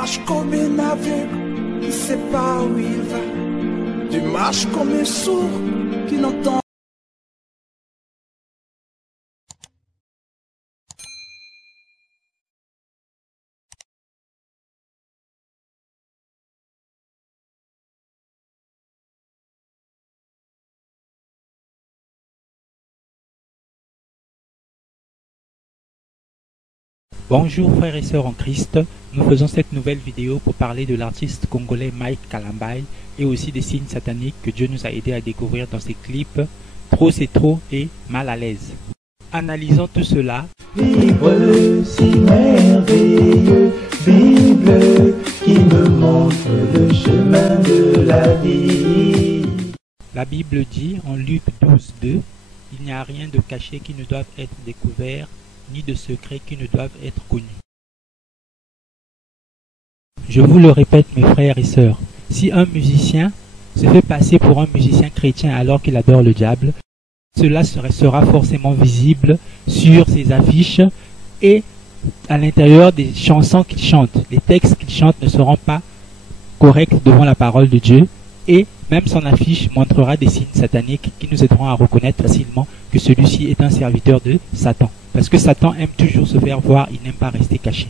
marches comme un aveugle qui ne sait pas où il va. Tu marches comme un sourd qui n'entend. Bonjour frères et sœurs en Christ, nous faisons cette nouvelle vidéo pour parler de l'artiste congolais Mike Kalambai et aussi des signes sataniques que Dieu nous a aidés à découvrir dans ses clips Trop c'est trop et Mal à l'aise. Analysons tout cela. Vivre si merveilleux, Bible qui me montre le chemin de la vie. La Bible dit en Luc 12:2, il n'y a rien de caché qui ne doive être découvert, ni de secrets qui ne doivent être connus. Je vous le répète mes frères et sœurs, si un musicien se fait passer pour un musicien chrétien alors qu'il adore le diable, cela sera forcément visible sur ses affiches et à l'intérieur des chansons qu'il chante. Les textes qu'il chante ne seront pas corrects devant la parole de Dieu et même son affiche montrera des signes sataniques qui nous aideront à reconnaître facilement que celui-ci est un serviteur de Satan. Parce que Satan aime toujours se faire voir, il n'aime pas rester caché.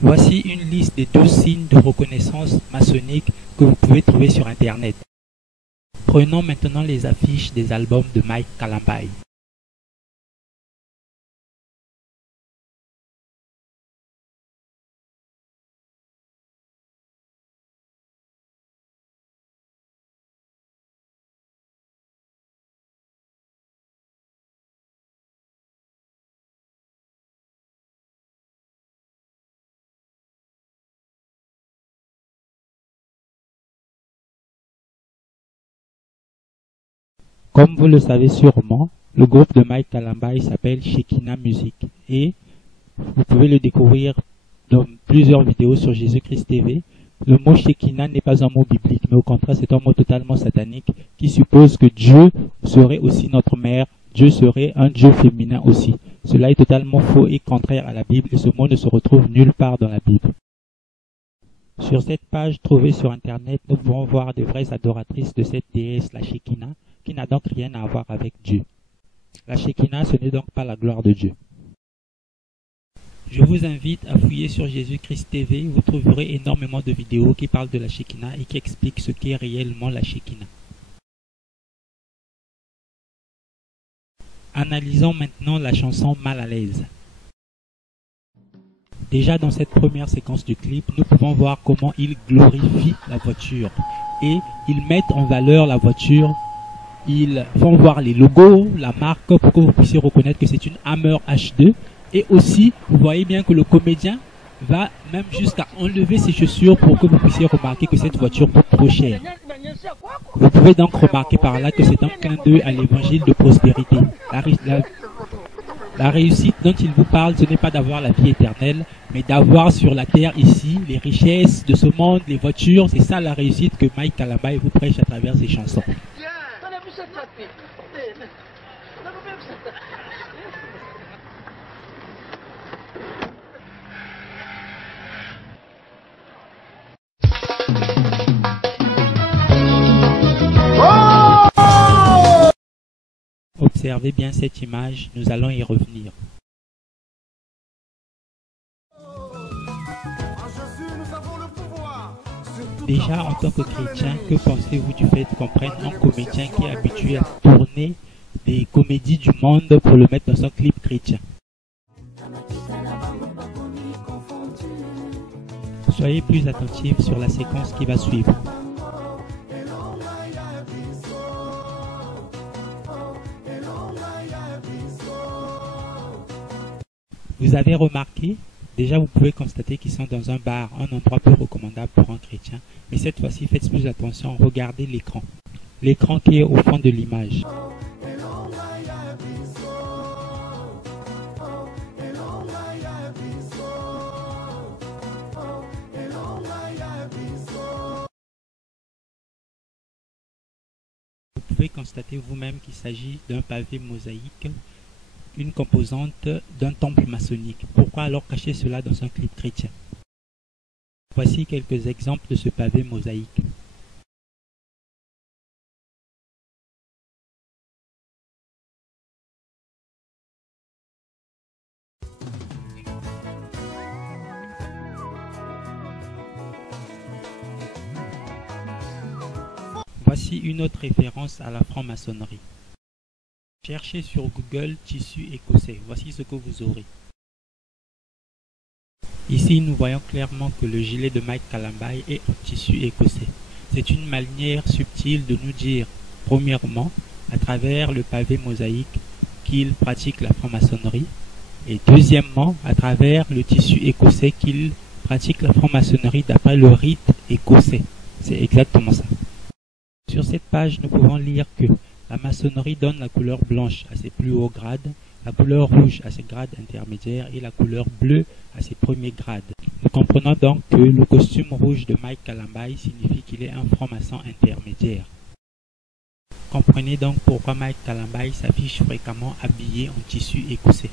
Voici une liste des 12 signes de reconnaissance maçonnique que vous pouvez trouver sur Internet. Prenons maintenant les affiches des albums de Mike Kalambai. Comme vous le savez sûrement, le groupe de Mike Kalambai s'appelle Shekinah Music et vous pouvez le découvrir dans plusieurs vidéos sur Jésus-Christ TV. Le mot Shekinah n'est pas un mot biblique, mais au contraire c'est un mot totalement satanique qui suppose que Dieu serait aussi notre mère, Dieu serait un Dieu féminin aussi. Cela est totalement faux et contraire à la Bible et ce mot ne se retrouve nulle part dans la Bible. Sur cette page trouvée sur Internet, nous pouvons voir de vraies adoratrices de cette déesse, la Shekinah, qui n'a donc rien à voir avec Dieu. La Shekinah, ce n'est donc pas la gloire de Dieu. Je vous invite à fouiller sur Jésus-Christ TV, vous trouverez énormément de vidéos qui parlent de la Shekinah et qui expliquent ce qu'est réellement la Shekinah. Analysons maintenant la chanson Mal à l'aise. Déjà dans cette première séquence du clip, nous pouvons voir comment ils glorifient la voiture et ils mettent en valeur la voiture. Ils font voir les logos, la marque pour que vous puissiez reconnaître que c'est une Hammer H2 et aussi vous voyez bien que le comédien va même jusqu'à enlever ses chaussures pour que vous puissiez remarquer que cette voiture coûte trop cher. Vous pouvez donc remarquer par là que c'est un clin d'œil à l'évangile de prospérité. La réussite dont il vous parle, ce n'est pas d'avoir la vie éternelle, mais d'avoir sur la terre ici les richesses de ce monde, les voitures. C'est ça la réussite que Mike Kalambai vous prêche à travers ses chansons. Observez bien cette image, nous allons y revenir. Déjà, en tant que chrétien, que pensez-vous du fait qu'on prenne un comédien qui est habitué à tourner des comédies du monde pour le mettre dans un clip chrétien? Soyez plus attentifs sur la séquence qui va suivre. Vous avez remarqué, déjà vous pouvez constater qu'ils sont dans un bar, un endroit peu recommandable pour un chrétien. Mais cette fois-ci, faites plus attention, regardez l'écran. L'écran qui est au fond de l'image. Vous pouvez constater vous-même qu'il s'agit d'un pavé mosaïque, une composante d'un temple maçonnique. Pourquoi alors cacher cela dans un clip chrétien? Voici quelques exemples de ce pavé mosaïque. Voici une autre référence à la franc-maçonnerie. Cherchez sur Google tissu écossais, voici ce que vous aurez. Ici, nous voyons clairement que le gilet de Mike Kalambay est en tissu écossais. C'est une manière subtile de nous dire, premièrement, à travers le pavé mosaïque, qu'il pratique la franc-maçonnerie, et deuxièmement, à travers le tissu écossais, qu'il pratique la franc-maçonnerie d'après le rite écossais. C'est exactement ça. Sur cette page, nous pouvons lire que la maçonnerie donne la couleur blanche à ses plus hauts grades, la couleur rouge à ses grades intermédiaires et la couleur bleue à ses premiers grades. Nous comprenons donc que le costume rouge de Mike Kalambay signifie qu'il est un franc-maçon intermédiaire. Comprenez donc pourquoi Mike Kalambay s'affiche fréquemment habillé en tissu écossais.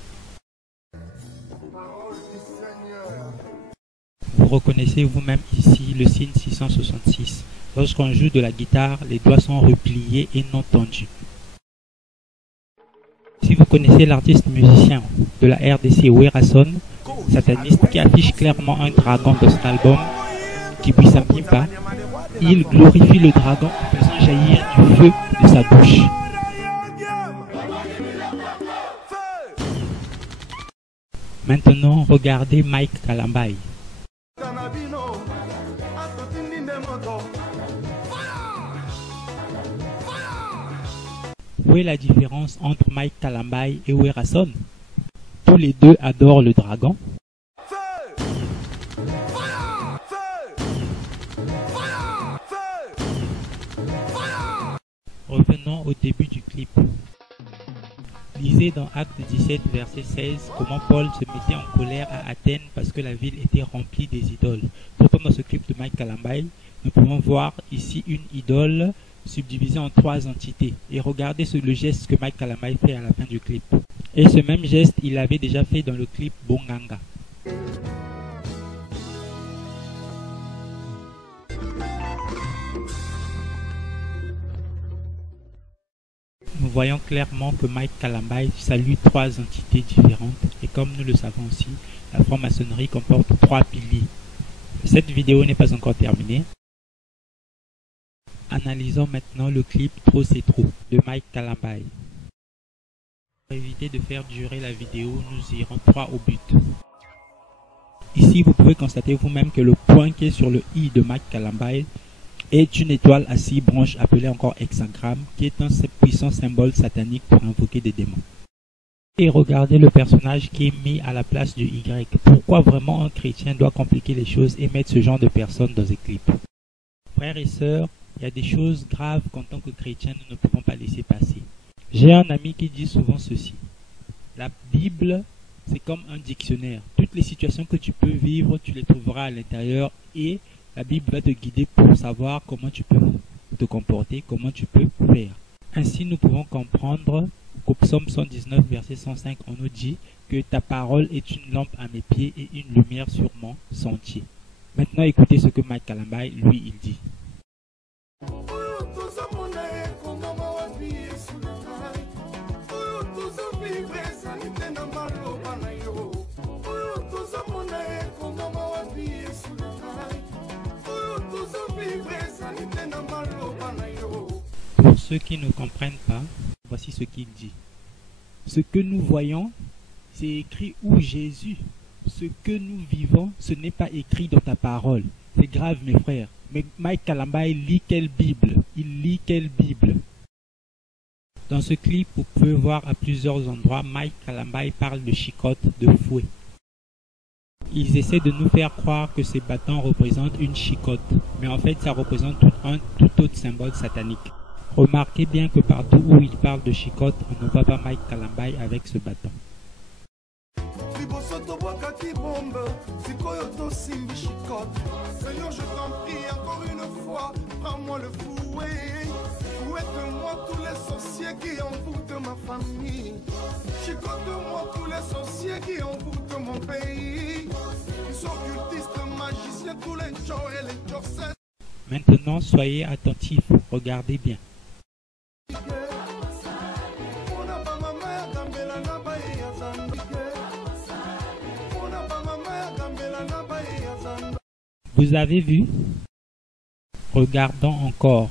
Vous reconnaissez vous-même ici le signe 666. Lorsqu'on joue de la guitare, les doigts sont repliés et non tendus. Si vous connaissez l'artiste musicien de la RDC Werason, sataniste, qui affiche clairement un dragon dans son album Kibuisambipa, il glorifie le dragon en faisant jaillir du feu de sa bouche. Maintenant, regardez Mike Kalambay. Où est la différence entre Mike Kalambay et Werason? Tous les deux adorent le dragon. Revenons au début du clip. Lisez dans Acte 17, verset 16, comment Paul se mettait en colère à Athènes parce que la ville était remplie des idoles. Pourtant, dans ce clip de Mike Kalambay, nous pouvons voir ici une idole subdivisé en 3 entités. Et regardez le geste que Mike Kalambay fait à la fin du clip. Et ce même geste, il l'avait déjà fait dans le clip Bonganga. Nous voyons clairement que Mike Kalambay salue 3 entités différentes. Et comme nous le savons aussi, la franc-maçonnerie comporte 3 piliers. Cette vidéo n'est pas encore terminée. Analysons maintenant le clip Trop c'est trop de Mike Kalambay. Pour éviter de faire durer la vidéo, nous irons droit au but. Ici, vous pouvez constater vous-même que le point qui est sur le i de Mike Kalambay est une étoile à 6 branches appelée encore hexagramme, qui est un puissant symbole satanique pour invoquer des démons. Et regardez le personnage qui est mis à la place du Y. Pourquoi vraiment un chrétien doit compliquer les choses et mettre ce genre de personnes dans des clips? Frères et sœurs, il y a des choses graves qu'en tant que chrétien, nous ne pouvons pas laisser passer. J'ai un ami qui dit souvent ceci. La Bible, c'est comme un dictionnaire. Toutes les situations que tu peux vivre, tu les trouveras à l'intérieur et la Bible va te guider pour savoir comment tu peux te comporter, comment tu peux faire. Ainsi, nous pouvons comprendre qu'au psaume 119, verset 105, on nous dit que ta parole est une lampe à mes pieds et une lumière sur mon sentier. Maintenant, écoutez ce que Mike Kalambay, lui, il dit. Pour ceux qui ne comprennent pas, voici ce qu'il dit. Ce que nous voyons, c'est écrit où Jésus. Ce que nous vivons, ce n'est pas écrit dans ta parole. C'est grave, mes frères. Mais Mike Kalambay lit quelle Bible? Il lit quelle Bible? Dans ce clip, vous pouvez voir à plusieurs endroits, Mike Kalambay parle de chicotte, de fouet. Ils essaient de nous faire croire que ces bâtons représentent une chicotte, mais en fait, ça représente un tout autre symbole satanique. Remarquez bien que partout où il parle de chicotte, on ne voit pas Mike Kalambay avec ce bâton. Seigneur, je t'en prie encore une fois, prends-moi le fouet. Fouette-moi tous les sorciers qui envoûtent ma famille. Chicote-moi tous les sorciers qui envoûtent mon pays. Ils sont cultistes, magiciens, tous les Joe et les Joseph. Maintenant, soyez attentifs, regardez bien. Vous avez vu? Regardons encore.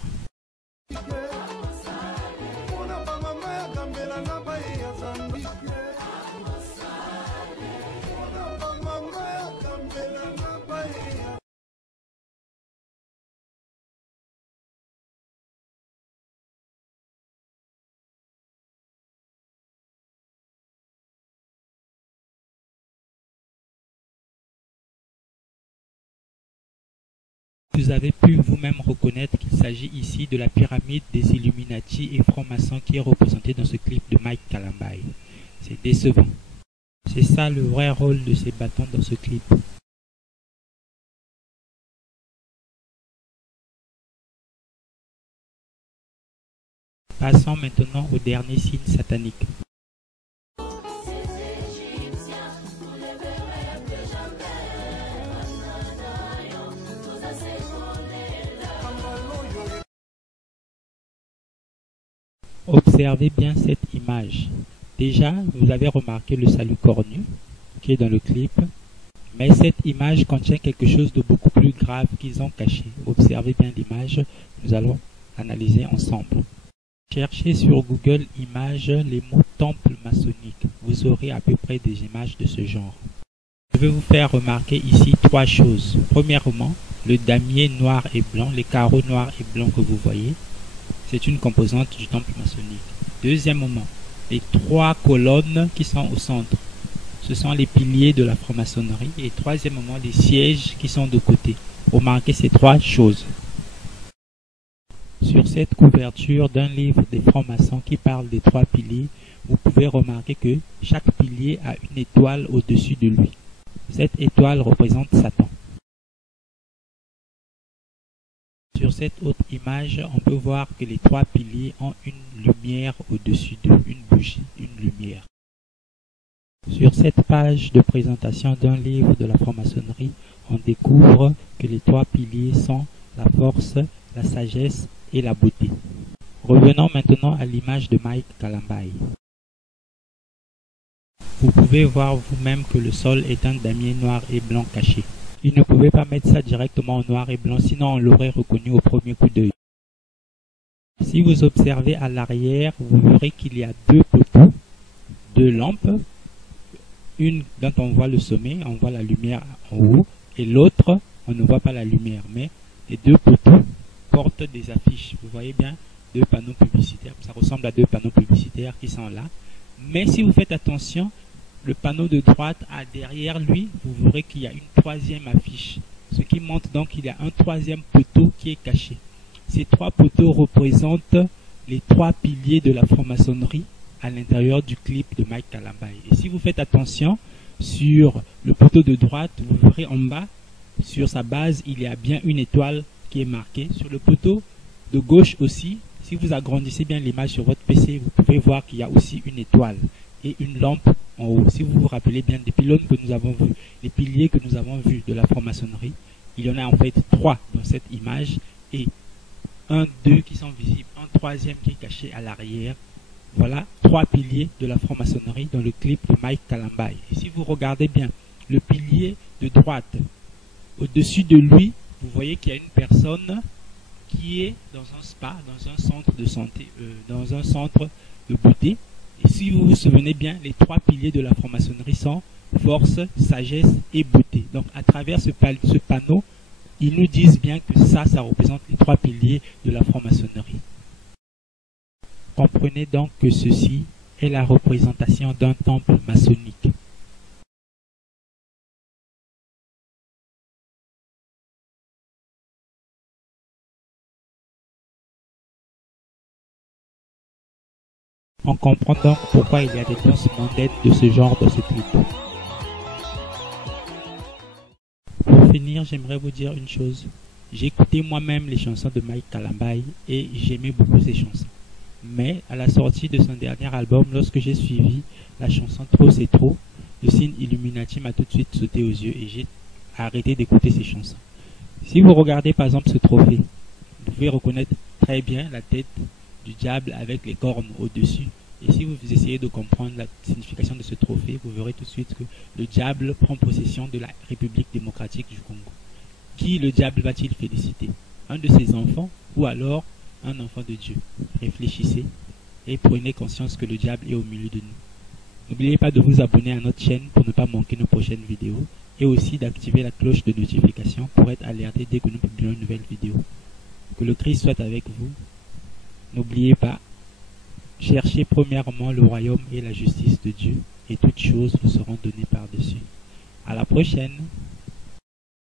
Vous avez pu vous-même reconnaître qu'il s'agit ici de la pyramide des Illuminati et francs-maçons qui est représentée dans ce clip de Mike Kalambay. C'est décevant. C'est ça le vrai rôle de ces bâtons dans ce clip. Passons maintenant au dernier signe satanique. Observez bien cette image. Déjà, vous avez remarqué le salut cornu qui est dans le clip, mais cette image contient quelque chose de beaucoup plus grave qu'ils ont caché. Observez bien l'image, nous allons analyser ensemble. Cherchez sur Google Images les mots temple maçonnique. Vous aurez à peu près des images de ce genre. Je vais vous faire remarquer ici trois choses. Premièrement, le damier noir et blanc, les carreaux noirs et blancs que vous voyez. C'est une composante du temple maçonnique. Deuxièmement, les trois colonnes qui sont au centre. Ce sont les piliers de la franc-maçonnerie. Et troisièmement, les sièges qui sont de côté. Remarquez ces trois choses. Sur cette couverture d'un livre des francs-maçons qui parle des trois piliers, vous pouvez remarquer que chaque pilier a une étoile au-dessus de lui. Cette étoile représente Satan. Sur cette autre image, on peut voir que les trois piliers ont une lumière au-dessus d'eux, une bougie, une lumière. Sur cette page de présentation d'un livre de la franc-maçonnerie, on découvre que les trois piliers sont la force, la sagesse et la beauté. Revenons maintenant à l'image de Mike Kalambay. Vous pouvez voir vous-même que le sol est un damier noir et blanc caché. Il ne pouvait pas mettre ça directement en noir et blanc, sinon on l'aurait reconnu au premier coup d'œil. Si vous observez à l'arrière, vous verrez qu'il y a deux poteaux, deux lampes. Une dont on voit le sommet, on voit la lumière en haut, et l'autre, on ne voit pas la lumière, mais les deux poteaux portent des affiches. Vous voyez bien, deux panneaux publicitaires. Ça ressemble à deux panneaux publicitaires qui sont là. Mais si vous faites attention, le panneau de droite a derrière lui, vous verrez qu'il y a une troisième affiche. Ce qui montre donc qu'il y a un troisième poteau qui est caché. Ces trois poteaux représentent les trois piliers de la franc-maçonnerie à l'intérieur du clip de Mike Kalambay. Et si vous faites attention, sur le poteau de droite, vous verrez en bas, sur sa base, il y a bien une étoile qui est marquée. Sur le poteau de gauche aussi, si vous agrandissez bien l'image sur votre PC, vous pouvez voir qu'il y a aussi une étoile et une lampe en haut. Si vous vous rappelez bien des pylônes que nous avons vus, les piliers que nous avons vus de la franc-maçonnerie, il y en a en fait trois dans cette image et deux qui sont visibles, un troisième qui est caché à l'arrière. Voilà trois piliers de la franc-maçonnerie dans le clip de Mike Kalambay. Et si vous regardez bien le pilier de droite, au-dessus de lui, vous voyez qu'il y a une personne qui est dans un spa, dans un centre de santé, dans un centre de beauté. Et si vous vous souvenez bien, les trois piliers de la franc-maçonnerie sont force, sagesse et beauté. Donc à travers ce panneau, ils nous disent bien que ça représente les trois piliers de la franc-maçonnerie. Comprenez donc que ceci est la représentation d'un temple maçonnique. On comprend donc pourquoi il y a des danses mondaines de ce genre dans ce clip. Pour finir, j'aimerais vous dire une chose. J'ai écouté moi-même les chansons de Mike Kalambay et j'aimais beaucoup ces chansons. Mais à la sortie de son dernier album, lorsque j'ai suivi la chanson Trop c'est trop, le signe Illuminati m'a tout de suite sauté aux yeux et j'ai arrêté d'écouter ces chansons. Si vous regardez par exemple ce trophée, vous pouvez reconnaître très bien la tête du diable avec les cornes au-dessus. Et si vous essayez de comprendre la signification de ce trophée, vous verrez tout de suite que le diable prend possession de la République démocratique du Congo. Qui le diable va-t-il féliciter? Un de ses enfants ou alors un enfant de Dieu? Réfléchissez et prenez conscience que le diable est au milieu de nous. N'oubliez pas de vous abonner à notre chaîne pour ne pas manquer nos prochaines vidéos et aussi d'activer la cloche de notification pour être alerté dès que nous publions une nouvelle vidéo. Que le Christ soit avec vous. N'oubliez pas, cherchez premièrement le royaume et la justice de Dieu et toutes choses vous seront données par-dessus. À la prochaine.